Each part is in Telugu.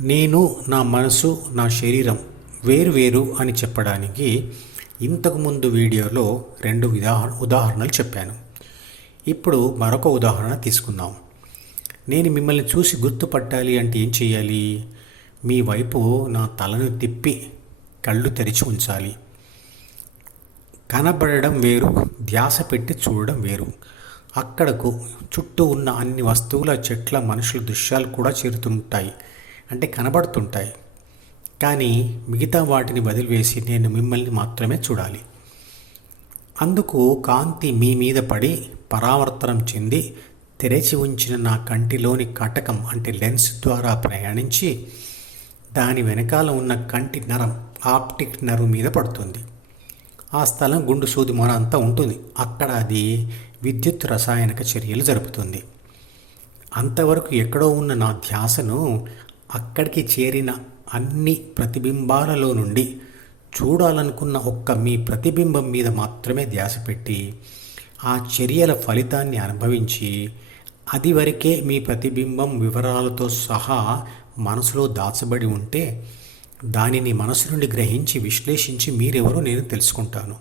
నేను నా మనసు నా శరీరం వేరు వేరు అని చెప్పడానికి ఇంతకుముందు వీడియోలో రెండు ఉదాహరణ ఉదాహరణలు చెప్పాను. ఇప్పుడు మరొక ఉదాహరణ తీసుకుందాం. నేను మిమ్మల్ని చూసి గుర్తుపట్టాలి అంటే ఏం చేయాలి మీ వైపు నా తలను తిప్పి కళ్ళు తెరిచి ఉంచాలి. కనబడడం వేరు ధ్యాస పెట్టి చూడడం వేరు. అక్కడకు చుట్టూ ఉన్న అన్ని వస్తువుల చెట్ల మనుషుల దృశ్యాలు కూడా చేరుతుంటాయి. అంటే కనబడుతుంటాయి. కానీ మిగతా వాటిని వదిలివేసి నేను మిమ్మల్ని మాత్రమే చూడాలి. అందుకు కాంతి మీ మీద పడి పరావర్తనం చెంది తెరచి ఉంచిన నా కంటిలోని కటకం అంటే లెన్స్ ద్వారా ప్రయాణించి దాని వెనకాల ఉన్న కంటి నరం ఆప్టిక్ నరం మీద పడుతుంది. ఆ స్థలం గుండు సూది మొన అంతా ఉంటుంది. అక్కడ అది విద్యుత్ రసాయనిక చర్యలు జరుపుతుంది. అంతవరకు ఎక్కడో ఉన్న నా ధ్యాసను అక్కడికి చేరిన అన్ని ప్రతిబింబాలలో నుండి చూడాలనుకున్న ఒక్క మీ ప్రతిబింబం మీద మాత్రమే ధ్యాస పెట్టి ఆ చర్యల ఫలితాన్ని అనుభవించి అది వరకే మీ ప్రతిబింబం వివరాలతో సహా మనసులో దాచబడి ఉంటే దానిని మనసు నుండి గ్రహించి విశ్లేషించి మీరెవరో నేను తెలుసుకుంటాను.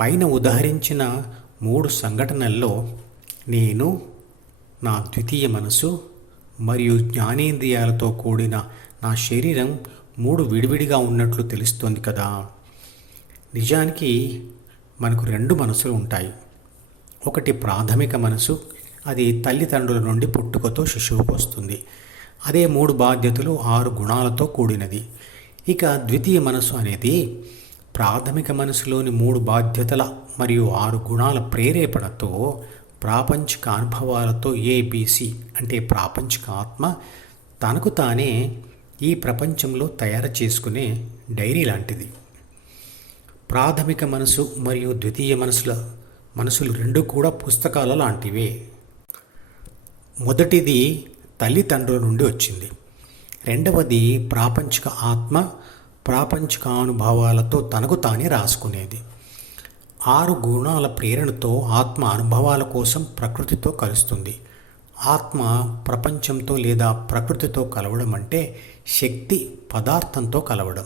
పైన ఉదహరించిన మూడు సంఘటనల్లో నేను నా ద్వితీయ మనసు మరియు జ్ఞానేంద్రియాలతో కూడిన నా శరీరం మూడు విడివిడిగా ఉన్నట్లు తెలుస్తోంది కదా. నిజానికి మనకు రెండు మనసులు ఉంటాయి. ఒకటి ప్రాథమిక మనసు అది తల్లిదండ్రుల నుండి పుట్టుకతో శిశువుకు వస్తుంది అదే మూడు బాధ్యతలు ఆరు గుణాలతో కూడినది. ఇక ద్వితీయ మనసు అనేది ప్రాథమిక మనసులోని మూడు బాధ్యతల మరియు ఆరు గుణాల ప్రేరేపణతో ప్రాపంచిక అనుభవాలతో ఏబిసి అంటే ప్రాపంచిక ఆత్మ తనకు తానే ఈ ప్రపంచంలో తయారు చేసుకునే డైరీ లాంటిది. ప్రాథమిక మనసు మరియు ద్వితీయ మనసుల మనసులు రెండు కూడా పుస్తకాల లాంటివే. మొదటిది తల్లిదండ్రుల నుండి వచ్చింది. రెండవది ప్రాపంచిక ఆత్మ ప్రాపంచిక అనుభవాలతో తనకు తానే రాసుకునేది. ఆరు గుణాల ప్రేరణతో ఆత్మ అనుభవాల కోసం ప్రకృతితో కలుస్తుంది. ఆత్మ ప్రపంచంతో లేదా ప్రకృతితో కలవడం అంటే శక్తి పదార్థంతో కలవడం.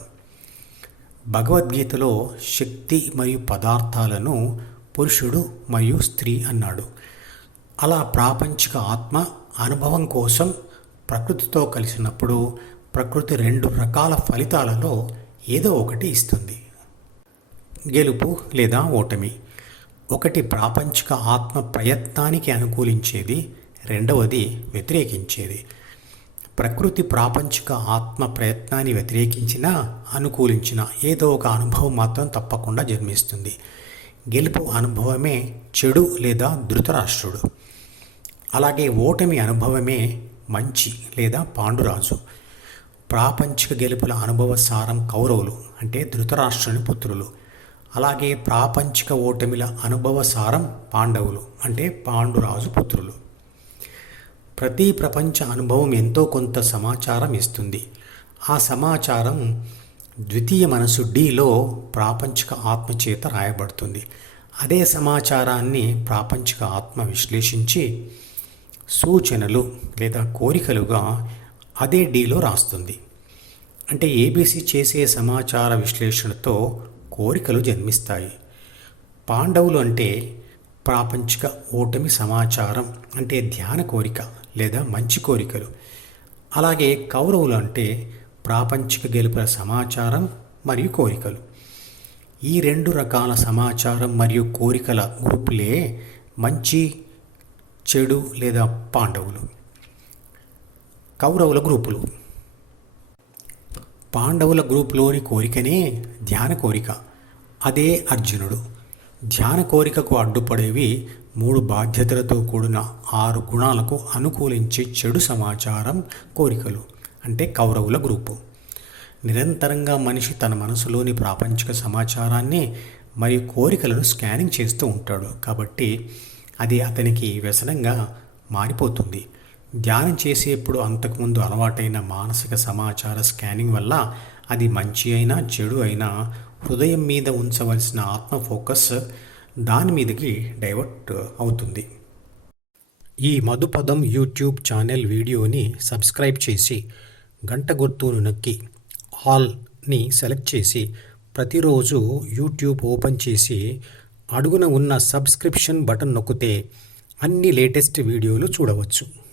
భగవద్గీతలో శక్తి మరియు పదార్థాలను పురుషుడు మరియు స్త్రీ అన్నాడు. అలా ప్రాపంచిక ఆత్మ అనుభవం కోసం ప్రకృతితో కలిసినప్పుడు ప్రకృతి రెండు రకాల ఫలితాలలో ఏదో ఒకటి ఇస్తుంది. గెలుపు లేదా ఓటమి. ఒకటి ప్రాపంచిక ఆత్మ ప్రయత్నానికి అనుకూలించేది రెండవది వ్యతిరేకించేది. ప్రకృతి ప్రాపంచిక ఆత్మ ప్రయత్నాన్ని వ్యతిరేకించినా అనుకూలించిన ఏదో ఒక అనుభవం మాత్రం తప్పకుండా జన్మిస్తుంది. గెలుపు అనుభవమే చెడు లేదా ధృతరాష్ట్రుడు. అలాగే ఓటమి అనుభవమే మంచి లేదా పాండురాజు. ప్రాపంచిక గెలుపుల అనుభవ సారం కౌరవులు అంటే ధృతరాష్ట్రుని పుత్రులు. అలాగే ప్రాపంచిక ఓటమిల అనుభవ సారం పాండవులు అంటే పాండురాజు పుత్రులు. ప్రతి ప్రపంచ అనుభవం ఎంతో కొంత సమాచారం ఇస్తుంది. ఆ సమాచారం ద్వితీయ మనసు డీలో ప్రాపంచిక ఆత్మ చేత రాయబడుతుంది. అదే సమాచారాన్ని ప్రాపంచిక ఆత్మ విశ్లేషించి సూచనలు లేదా కోరికలుగా అదే డీలో రాస్తుంది. అంటే ఏబీసీ చేసే సమాచార విశ్లేషణతో కోరికలు జన్మిస్తాయి. పాండవులు అంటే ప్రాపంచిక ఓటమి సమాచారం అంటే ధ్యాన కోరిక లేదా మంచి కోరికలు. అలాగే కౌరవులు అంటే ప్రాపంచిక గెలుపుల సమాచారం మరియు కోరికలు. ఈ రెండు రకాల సమాచారం మరియు కోరికల గ్రూపులే మంచి చెడు లేదా పాండవులు. కౌరవుల గ్రూపులు. పాండవుల గ్రూప్లోని కోరికనే ధ్యాన కోరిక. అదే అర్జునుడు. ధ్యాన కోరికకు అడ్డుపడేవి మూడు బాధ్యతలతో కూడిన ఆరు గుణాలకు అనుకూలించే చెడు సమాచారం కోరికలు అంటే కౌరవుల గ్రూపు. నిరంతరంగా మనిషి తన మనసులోని ప్రాపంచిక సమాచారాన్ని మరియు కోరికలను స్కానింగ్ చేస్తూ ఉంటాడు. కాబట్టి అది అతనికి వ్యసనంగా మారిపోతుంది. ధ్యానం చేసేప్పుడు అంతకుముందు అలవాటైన మానసిక సమాచార స్కానింగ్ వల్ల అది మంచి అయినా చెడు అయినా హృదయం మీద ఉంచవలసిన ఆత్మ ఫోకస్ దాని మీదకి డైవర్ట్ అవుతుంది. ఈ మధుపదం యూట్యూబ్ ఛానల్ వీడియోని సబ్స్క్రైబ్ చేసి గంట గుర్తును నొక్కి హాల్ని సెలెక్ట్ చేసి ప్రతిరోజు యూట్యూబ్ ఓపెన్ చేసి అడుగున ఉన్న సబ్స్క్రిప్షన్ బటన్ నొక్కితే అన్ని లేటెస్ట్ వీడియోలు చూడవచ్చు.